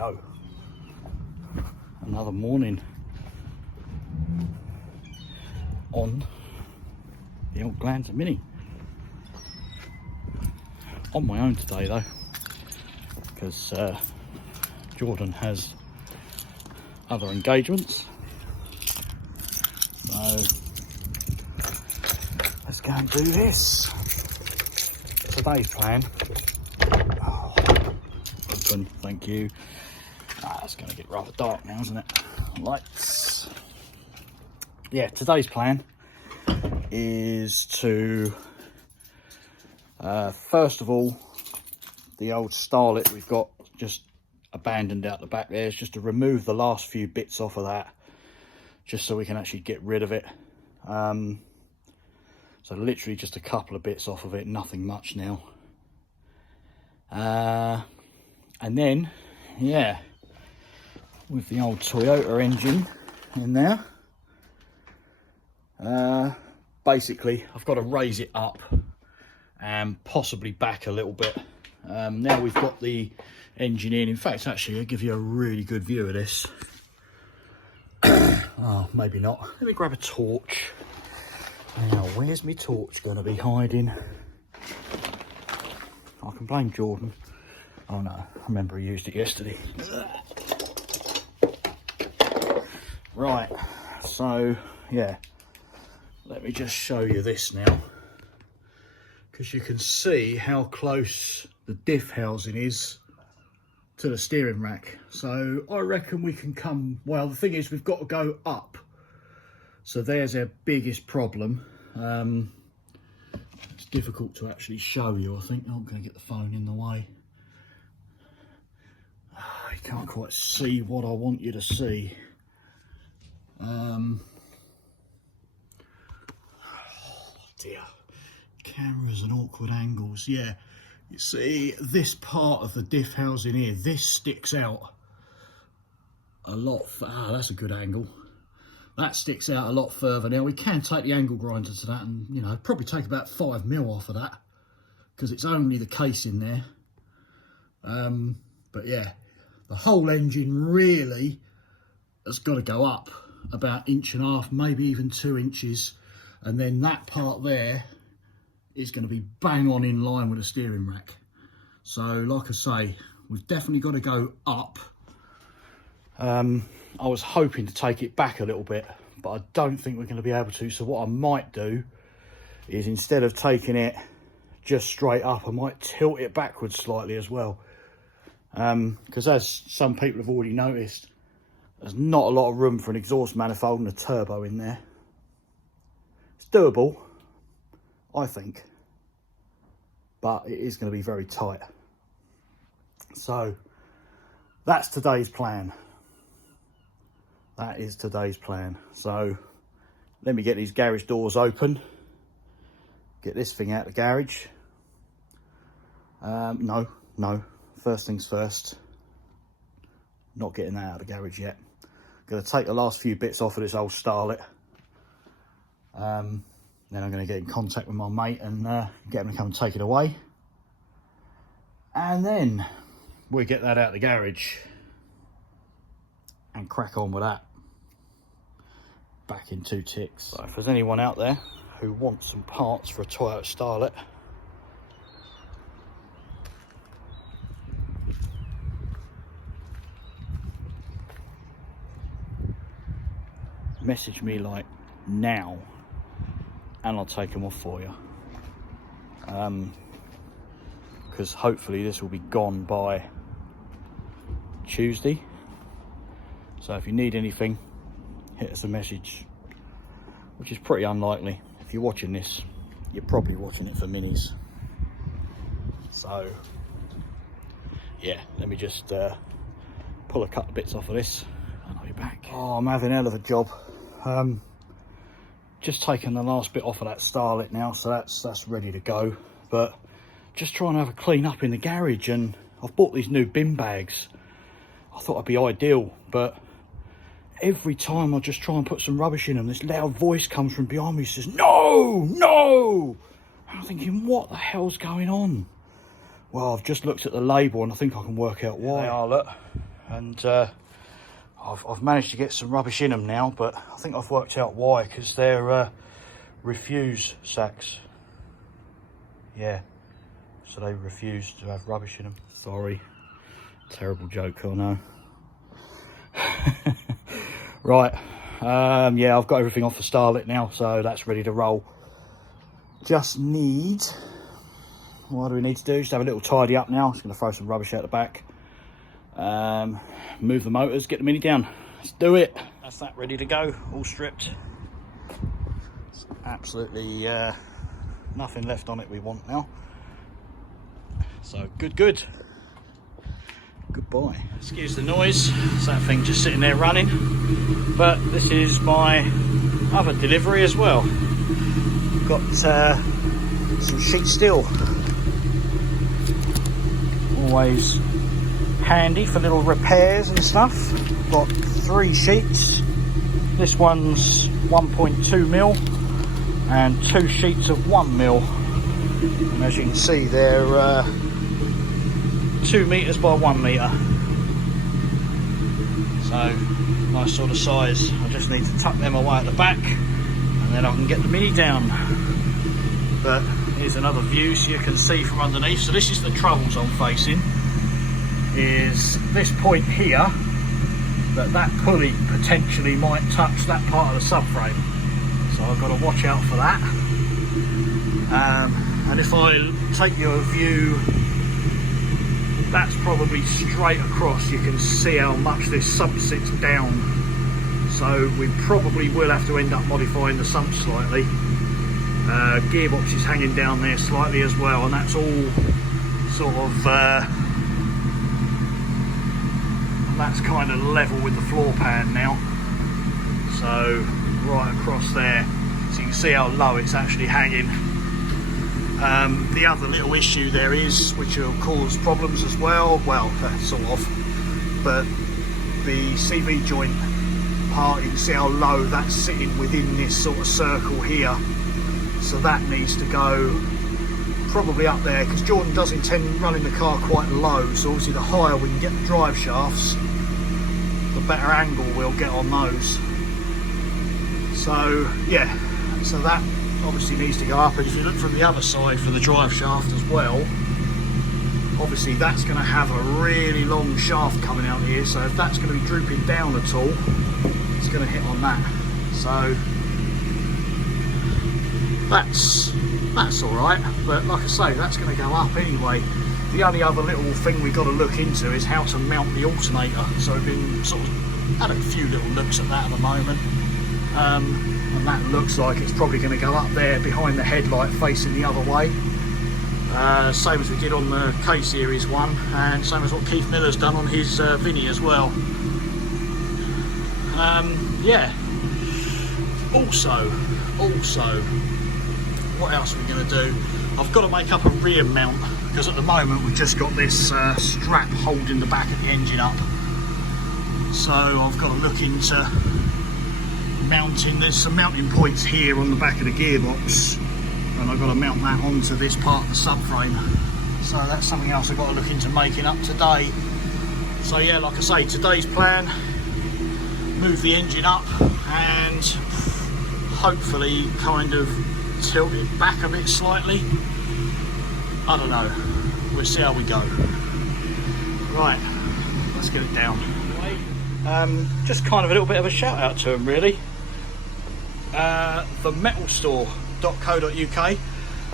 go. Another morning on the old Glanzer Mini. On my own today though, because Jordan has other engagements. So let's go and do this. Today's plan. Oh, open, thank you. It's going to get rather dark now, isn't it? Lights. Yeah, today's plan is to first of all, the old Starlet we've got just abandoned out the back there is just to remove the last few bits off of that, just so we can actually get rid of it. So literally just a couple of bits off of it, nothing much now. And then, yeah, with the old Toyota engine in there, basically I've got to raise it up and possibly back a little bit. Now we've got the engine in fact, actually I'll give you a really good view of this. Oh, maybe not. Let me grab a torch. Now, where's my torch going to be hiding? I can blame Jordan. Oh no, I remember he used it yesterday. Right, so yeah, let me just show you this now, because you can see how close the diff housing is to the steering rack. So I reckon we can come, well, the thing is we've got to go up. So there's our biggest problem. It's difficult to actually show you, I think. I'm going to get the phone in the way. You can't quite see what I want you to see. Oh dear. Cameras and awkward angles. Yeah, you see this part of the diff housing here, this sticks out a lot. That's a good angle. That sticks out a lot further. Now we can take the angle grinder to that and, you know, probably take about 5mm off of that, because it's only the case in there. But yeah, the whole engine really has got to go up about 1.5 inches, maybe even 2 inches. And then that part there is going to be bang on in line with the steering rack. So like I say, we've definitely got to go up. I was hoping to take it back a little bit, but I don't think we're going to be able to. So what I might do is, instead of taking it just straight up, I might tilt it backwards slightly as well. Because as some people have already noticed, there's not a lot of room for an exhaust manifold and a turbo in there. It's doable, I think, but it is going to be very tight. So that's today's plan. That is today's plan. So let me get these garage doors open, get this thing out of the garage. No, first things first, not getting that out of the garage yet. Going to take the last few bits off of this old Starlet. Then I'm going to get in contact with my mate and get him to come and take it away. And then we'll get that out of the garage and crack on with that. Back in 2 ticks. So if there's anyone out there who wants some parts for a Toyota Starlet, message me like now and I'll take them off for you. Because hopefully this will be gone by Tuesday. So if you need anything, hit us a message, which is pretty unlikely. If you're watching this, you're probably watching it for minis. So yeah, let me just pull a couple of bits off of this and I'll be back. Oh, I'm having a hell of a job. Just taking the last bit off of that Starlet now, so that's ready to go. But just trying to have a clean up in the garage, and I've bought these new bin bags. I thought it'd be ideal, but every time I just try and put some rubbish in them, this loud voice comes from behind me, says, "No, no!" I'm thinking, what the hell's going on? Well, I've just looked at the label and I think I can work out why. They are, look. and I've managed to get some rubbish in them now, but I think I've worked out why, because they're refuse sacks. Yeah, so they refuse to have rubbish in them. Sorry, terrible joke, I know. Right, yeah, I've got everything off the Starlet now, so that's ready to roll. Just need, what do we need to do? Just have a little tidy up now. Just going to throw some rubbish out the back, move the motors, get the Mini down. Let's do it. That's that ready to go, all stripped. It's absolutely nothing left on it we want now. So good. Goodbye. Excuse the noise, it's that thing just sitting there running. But this is my other delivery as well. Got some sheet steel. Always handy for little repairs and stuff. Got 3 sheets. This one's 1.2 mil and 2 sheets of 1 mil. And as you can see, they're 2 meters by 1 meter. So nice sort of size. I just need to tuck them away at the back, and then I can get the Mini down. But here's another view so you can see from underneath. So this is the troubles I'm facing, is this point here, that pulley potentially might touch that part of the subframe. So I've got to watch out for that. And if I take you a view, that's probably straight across. You can see how much this sump sits down. So we probably will have to end up modifying the sump slightly. Gearbox is hanging down there slightly as well, and that's all sort of that's kind of level with the floor pan now. So right across there, so you can see how low it's actually hanging. The other little issue there is, which will cause problems as well, sort of, but the CV joint part, you can see how low that's sitting within this sort of circle here. So that needs to go probably up there, because Jordan does intend running the car quite low, so obviously the higher we can get the drive shafts, the better angle we'll get on those. So yeah, so that obviously needs to go up. And if you look from the other side for the drive shaft as well, obviously that's going to have a really long shaft coming out here, so if that's going to be drooping down at all, it's going to hit on that. So that's all right, but like I say, that's going to go up anyway. The only other little thing we've got to look into is how to mount the alternator. So we've been sort of had a few little looks at that at the moment, and that looks like it's probably going to go up there behind the headlight facing the other way, same as we did on the K Series one, and same as what Keith Miller's done on his Vinny as well. Yeah, also what else are we going to do? I've got to make up a rear mount, because at the moment we've just got this strap holding the back of the engine up. So I've got to look into mounting. There's some mounting points here on the back of the gearbox, and I've got to mount that onto this part of the subframe. So that's something else I've got to look into making up today. So yeah, like I say, today's plan, move the engine up and hopefully kind of tilt it back a bit slightly. I don't know, we'll see how we go. Right, let's get it down. Just kind of a little bit of a shout out to them really. The metalstore.co.uk,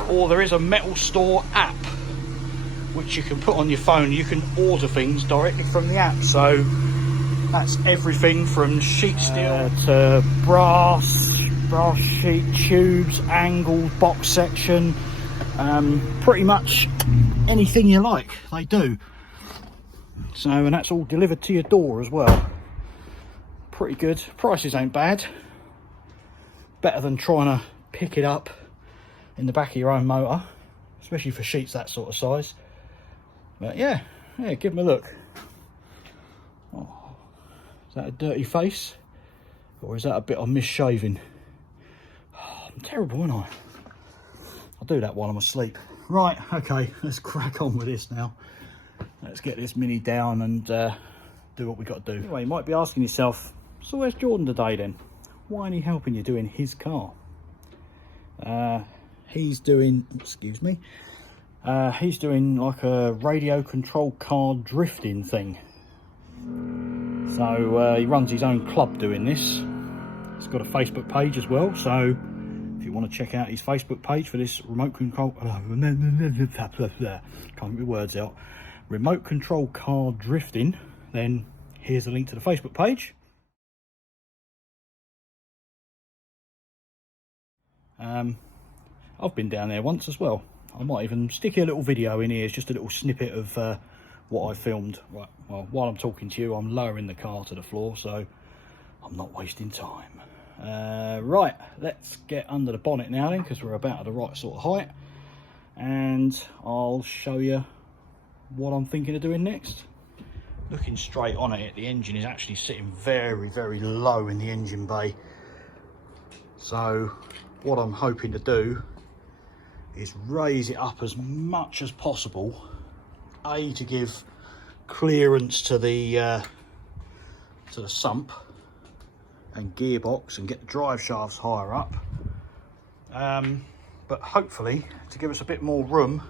or there is a Metal Store app which you can put on your phone. You can order things directly from the app, so that's everything from sheet steel to brass sheet, tubes, angled box section, pretty much anything you like they do. So, and that's all delivered to your door as well. Pretty good. Prices ain't bad. Better than trying to pick it up in the back of your own motor, especially for sheets that sort of size. But yeah, give them a look. Oh, is that a dirty face, or is that a bit of misshaving? Oh, I'm terrible, aren't I? I'll do that while I'm asleep. Right, okay, let's crack on with this now. Let's get this Mini down and do what we got to do. Anyway, you might be asking yourself, so where's Jordan today then? Why ain't he helping you doing his car? He's doing, excuse me, he's doing like a radio controlled car drifting thing. So he runs his own club doing this. He's got a Facebook page as well, so if you want to check out his Facebook page for this remote control, can't get my words out, remote control car drifting, then here's the link to the Facebook page. I've been down there once as well. I might even stick a little video in here. It's just a little snippet of what I filmed. Right, well, while I'm talking to you, I'm lowering the car to the floor, so I'm not wasting time. Right, let's get under the bonnet now then, because we're about at the right sort of height, and I'll show you what I'm thinking of doing next. Looking straight on at it, the engine is actually sitting very, very low in the engine bay. So what I'm hoping to do is raise it up as much as possible, to give clearance to the sump and gearbox and get the drive shafts higher up, but hopefully to give us a bit more room,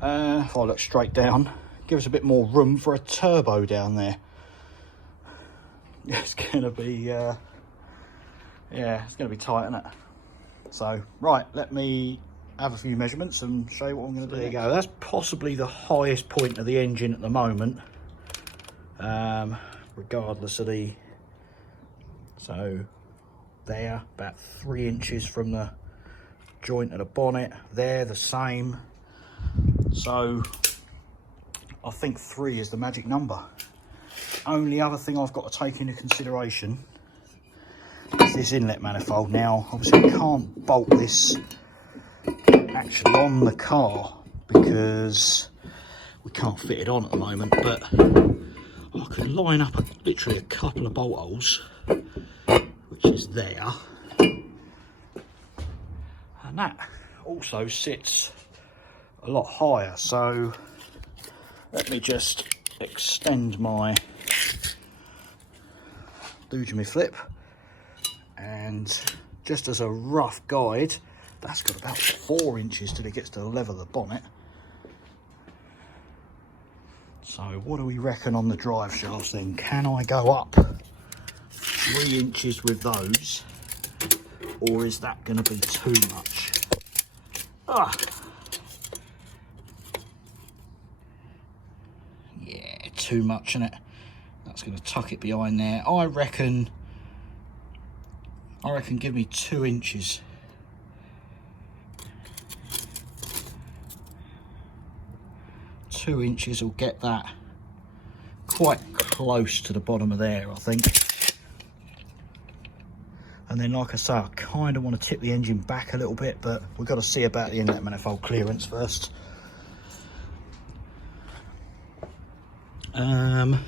if I look straight down, give us a bit more room for a turbo down there. It's gonna be yeah, it's gonna be tight, isn't it? So right, let me have a few measurements and show you what I'm going to do. There you go, that's possibly the highest point of the engine at the moment, regardless of the, so there, about 3 inches from the joint of the bonnet, there the same. So I think 3 is the magic number. Only other thing I've got to take into consideration is this inlet manifold. Now obviously we can't bolt this actually on the car because we can't fit it on at the moment, but I could line up literally a couple of bolt holes, which is there, and that also sits a lot higher. So let me just extend my doojumi flip, and just as a rough guide, that's got about 4 inches till it gets to the level of the bonnet. So what do we reckon on the drive shafts then? Can I go up 3 inches with those, or is that going to be too much? Yeah, too much, isn't it? That's going to tuck it behind there. I reckon give me 2 inches. 2 inches will get that quite close to the bottom of there, I think. And then, like I say, I kind of want to tip the engine back a little bit, but we've got to see about the inlet manifold clearance first. Yeah,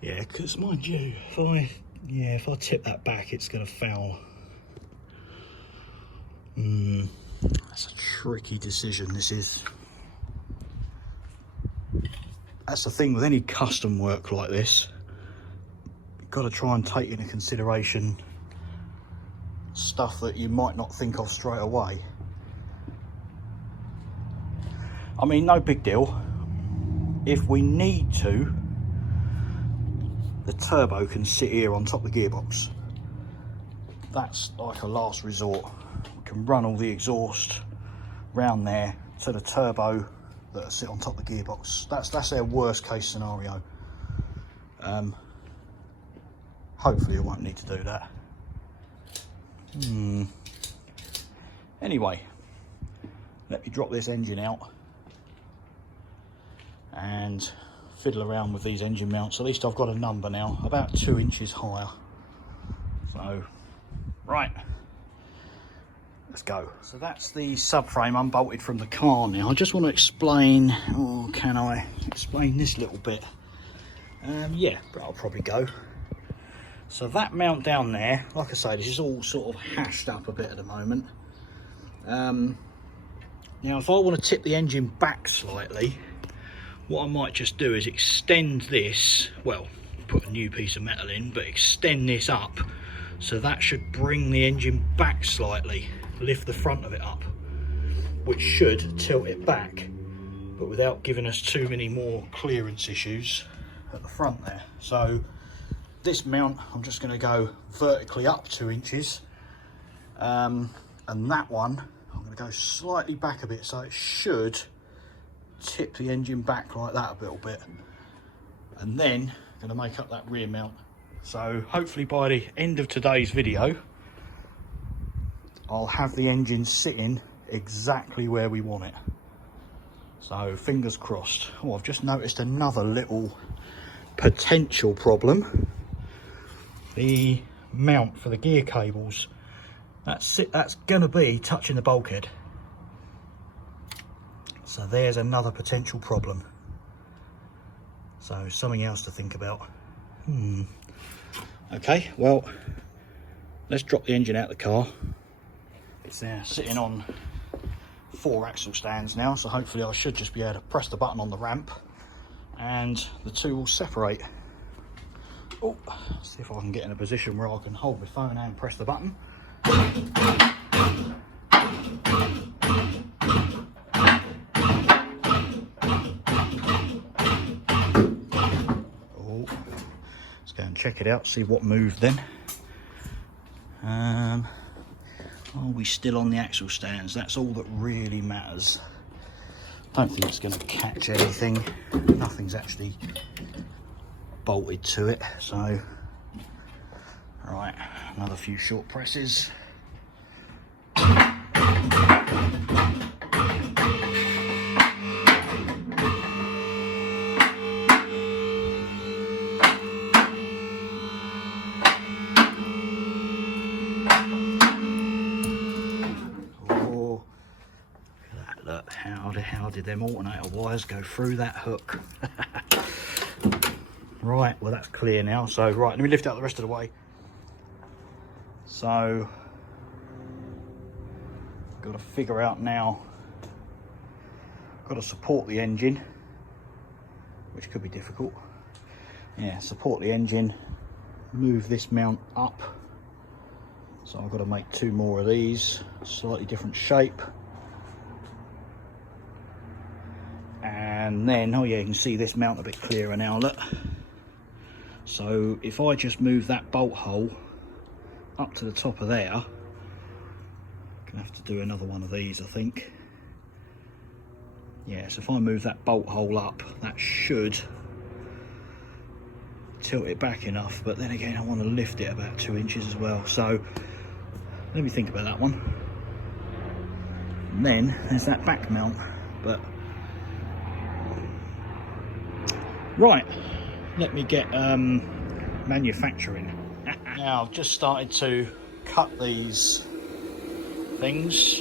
because mind you, if I tip that back, it's going to foul. That's a tricky decision, this is. That's the thing with any custom work like this. You've got to try and take into consideration stuff that you might not think of straight away. I mean, no big deal. If we need to, the turbo can sit here on top of the gearbox. That's like a last resort. We can run all the exhaust round there to the turbo that sit on top of the gearbox. That's their worst case scenario. Hopefully I won't need to do that. Anyway, let me drop this engine out and fiddle around with these engine mounts. At least I've got a number now, about 2 inches higher. So, right, let's go. So that's the subframe unbolted from the car now. I just want to explain, or can I explain this little bit? Yeah, but I'll probably go. So that mount down there, like I say, this is all sort of hashed up a bit at the moment. Now if I want to tip the engine back slightly, what I might just do is extend this, well, put a new piece of metal in, but extend this up, so that should bring the engine back slightly, lift the front of it up, which should tilt it back, but without giving us too many more clearance issues at the front there. So this mount, I'm just going to go vertically up 2 inches, and that one I'm going to go slightly back a bit, so it should tip the engine back like that a little bit, and then I'm going to make up that rear mount. So hopefully by the end of today's video I'll have the engine sitting exactly where we want it, so fingers crossed. Oh, I've just noticed another little potential problem. The mount for the gear cables, that's going to be touching the bulkhead. So there's another potential problem. So something else to think about. Okay, well, let's drop the engine out of the car. It's there sitting on 4 axle stands now, so hopefully I should just be able to press the button on the ramp and the two will separate. Oh, see if I can get in a position where I can hold my phone and press the button. Check it out, see what moved then. Are we still on the axle stands? That's all that really matters. Don't think it's going to catch anything. Nothing's actually bolted to it, so right, another few short presses. How did them alternator wires go through that hook? Right, well that's clear now. So right, let me lift out the rest of the way. So got to figure out now, got to support the engine, which could be difficult. Yeah, support the engine, move this mount up. So I've got to make 2 more of these, slightly different shape. And then, oh yeah, you can see this mount a bit clearer now, look. So if I just move that bolt hole up to the top of there, I'm gonna have to do another one of these, I think. Yeah, so if I move that bolt hole up, that should tilt it back enough, but then again I want to lift it about 2 inches as well, so let me think about that one. And then there's that back mount, but right, let me get manufacturing. Now I've just started to cut these things,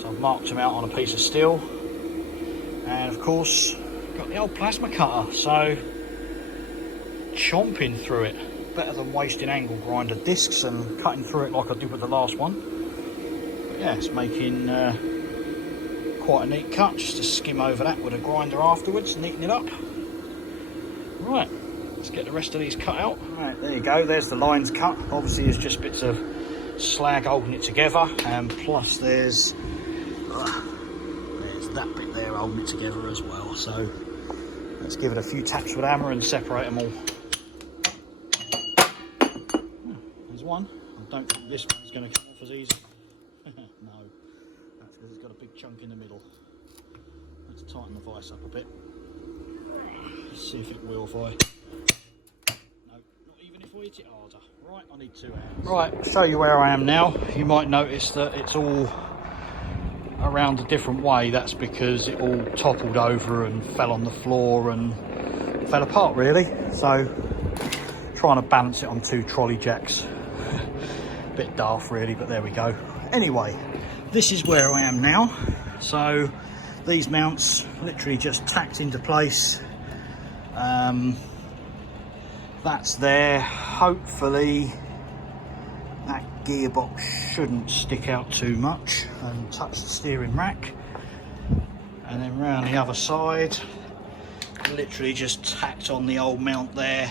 so I've marked them out on a piece of steel, and of course got the old plasma cutter, so chomping through it, better than wasting angle grinder discs and cutting through it like I did with the last one. But yeah, it's making quite a neat cut, just to skim over that with a grinder afterwards, neaten it up. Right, let's get the rest of these cut out. Right, there you go, there's the lines cut. Obviously there's just bits of slag holding it together, and plus there's that bit there holding it together as well. So let's give it a few taps with a hammer and separate them all. There's one. I don't think this one's going to come off as easy. No, that's because it's got a big chunk in the middle. Let's tighten the vise up a bit. Let's see if it will if I... No, not even if I hit it harder. Right, I need 2 hands. Right, I'll show you where I am now. You might notice that it's all around a different way. That's because it all toppled over and fell on the floor and fell apart really. So trying to balance it on 2 trolley jacks. Bit daft really, but there we go. Anyway, this is where I am now. So these mounts literally just tacked into place. That's there. Hopefully that gearbox shouldn't stick out too much and touch the steering rack. And then round the other side, literally just tacked on the old mount there.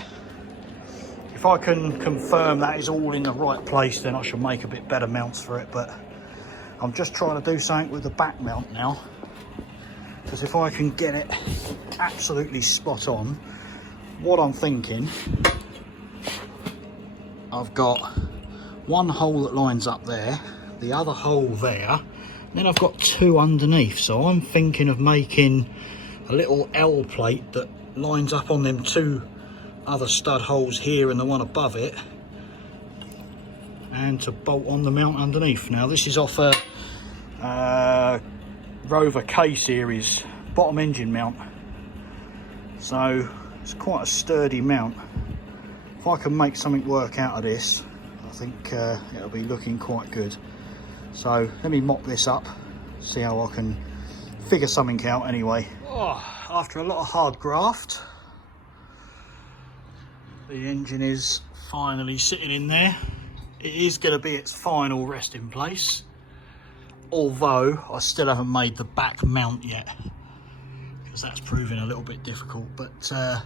If I can confirm that is all in the right place, then I should make a bit better mounts for it, but I'm just trying to do something with the back mount now, because if I can get it absolutely spot on, what I'm thinking, I've got one hole that lines up there, the other hole there, then I've got two underneath, so I'm thinking of making a little L plate that lines up on them two other stud holes here and the one above it, and to bolt on the mount underneath. Now this is off a Rover K series bottom engine mount, so it's quite a sturdy mount. If I can make something work out of this, I think it'll be looking quite good. So let me mop this up, see how I can figure something out anyway. Oh, after a lot of hard graft, the engine is finally sitting in there. It is going to be its final resting place, although I still haven't made the back mount yet, because that's proving a little bit difficult. But I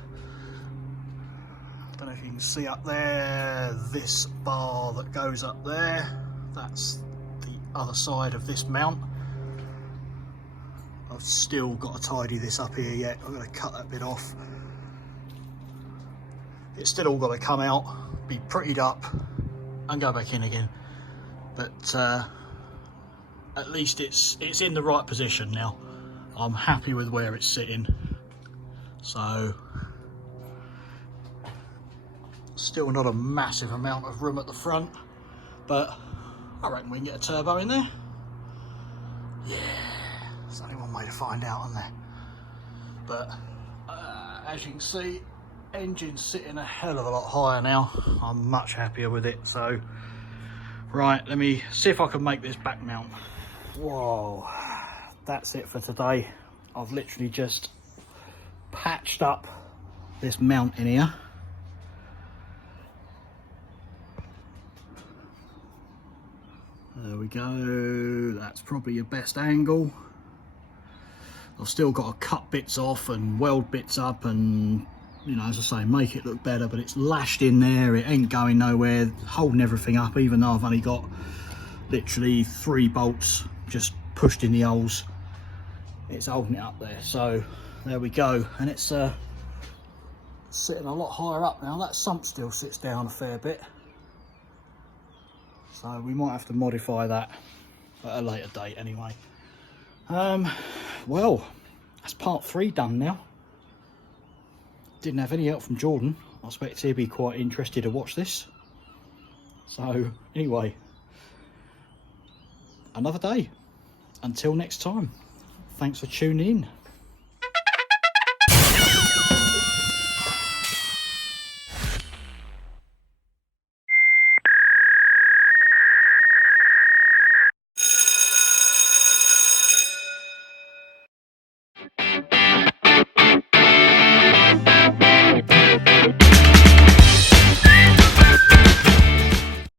don't know if you can see up there, this bar that goes up there, that's the other side of this mount. I've still got to tidy this up here yet. I'm going to cut that bit off. It's still all got to come out, be prettied up and go back in again, but at least it's in the right position now. I'm happy with where it's sitting. So still not a massive amount of room at the front, but I reckon we can get a turbo in there. Yeah, there's only one way to find out, isn't there? But as you can see, engine's sitting a hell of a lot higher now. I'm much happier with it. So right, let me see if I can make this back mount. Whoa, that's it for today. I've literally just patched up this mount in here. There we go, that's probably your best angle. I've still got to cut bits off and weld bits up and, you know, as I say, make it look better, but it's lashed in there, it ain't going nowhere, holding everything up, even though I've only got literally 3 bolts just pushed in the holes. It's holding it up there, so there we go. And it's sitting a lot higher up now. That sump still sits down a fair bit, so we might have to modify that at a later date anyway. Well, that's part 3 done now. Didn't have any help from Jordan. I expect he'll be quite interested to watch this. So anyway, another day. Until next time, thanks for tuning in.